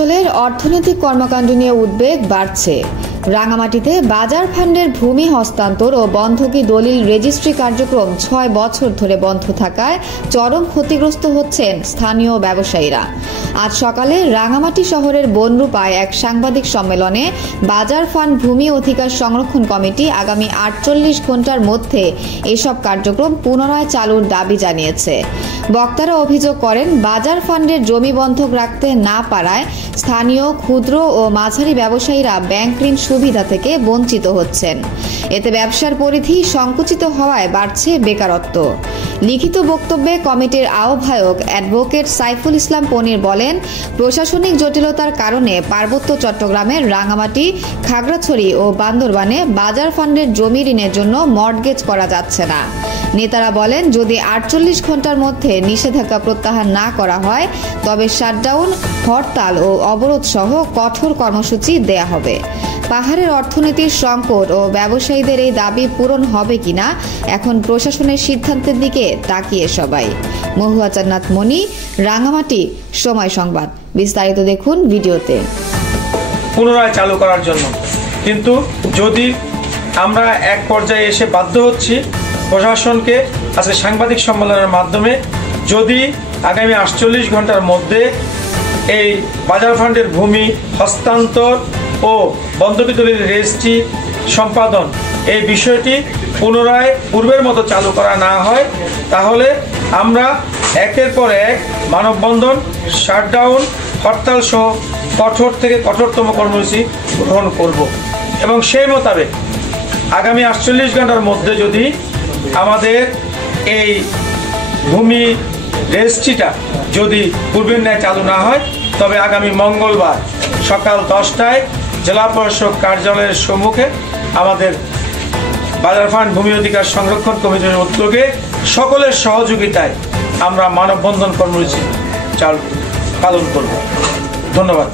অঞ্চলের অর্থনৈতিক কর্মকাণ্ড নিয়ে উদ্বেগ বাড়ছে। রাঙামাটিতে বাজার ফান্ডের ভূমি হস্তান্তর ও বন্ধকি দলিল রেজিস্ট্রি কার্যক্রম ৬ বছর ধরে বন্ধ থাকায় চরম ক্ষতিগ্রস্ত হচ্ছেন স্থানীয় ব্যবসায়ীরা। আজ সকালে রাঙামাটি শহরের বনরূপায় এক সাংবাদিক সম্মেলনে বাজার ফান্ড ভূমি অধিকার সংরক্ষণ কমিটি আগামী ৪৮ ঘণ্টার মধ্যে এসব কার্যক্রম পুনরায় চালুর দাবি জানিয়েছে। বক্তারা অভিযোগ করেন, বাজার ফান্ডের জমি বন্ধক রাখতে না পারায় স্থানীয় ক্ষুদ্র ও মাঝারি ব্যবসায়ীরা ব্যাংক ঋণ সুবিধা থেকে বঞ্চিত হচ্ছেন। এতে ব্যবসার পরিধি সংকুচিত হওয়ায় বাড়ছে বেকারত্ব। লিখিত বক্তব্যে কমিটির আহ্বায়ক অ্যাডভোকেট সাইফুল ইসলাম পনির বলেন, প্রশাসনিক জটিলতার কারণে পার্বত্য চট্টগ্রামের রাঙামাটি, খাগড়াছড়ি ও বান্দরবানে বাজার ফান্ডের জমি ঋণের জন্য মর্টগেজ করা যাচ্ছে না। নেতারা বলেন, যদি ৪৮ ঘণ্টার মধ্যে নিষেধাজ্ঞা প্রত্যাহার না করা হয় তবে শাটডাউন, হরতাল ও অবরোধ সহ কঠোর কর্মসূচি দেয়া হবে। পাহাড়ের অর্থনীতির সংকট ও ব্যবসায়ীদের এই দাবি পূরণ হবে কিনা এখন প্রশাসনের সিদ্ধান্তের দিকে তাকিয়ে সবাই। মহুয়া চান্নাত মনি, রাঙামাটি, সময় সংবাদ। বিস্তারিত দেখুন ভিডিওতে। পুনরায় চালু করার জন্য কিন্তু যদি আমরা এক পর্যায়ে এসে বাধ্য হচ্ছি প্রশাসনকে আজকে সাংবাদিক সম্মেলনের মাধ্যমে যদি আগামী ৪৮ ঘণ্টার মধ্যে এই বাজার ফান্ডের ভূমি হস্তান্তর ও বন্ধকি দলিল রেজিস্ট্রি সম্পাদন এই বিষয়টি পুনরায় পূর্বের মতো চালু করা না হয় তাহলে আমরা একের পর এক মানববন্ধন, শাটডাউন, হরতাল সহ কঠোর থেকে কঠোরতম কর্মসূচি গ্রহণ করব এবং সেই মোতাবেক আগামী ৪৮ ঘণ্টার মধ্যে যদি আমাদের এই ভূমি রেজিস্ট্রিটা যদি পূর্বের ন্যায় চালু না হয় তবে আগামী মঙ্গলবার সকাল ১০টায় জেলা প্রশাসক কার্যালয়ের সম্মুখে আমাদের বাজার ফান্ড ভূমি অধিকার সংরক্ষণ কমিটির উদ্যোগে সকলের সহযোগিতায় আমরা মানববন্ধন কর্মসূচি পালন করব। ধন্যবাদ।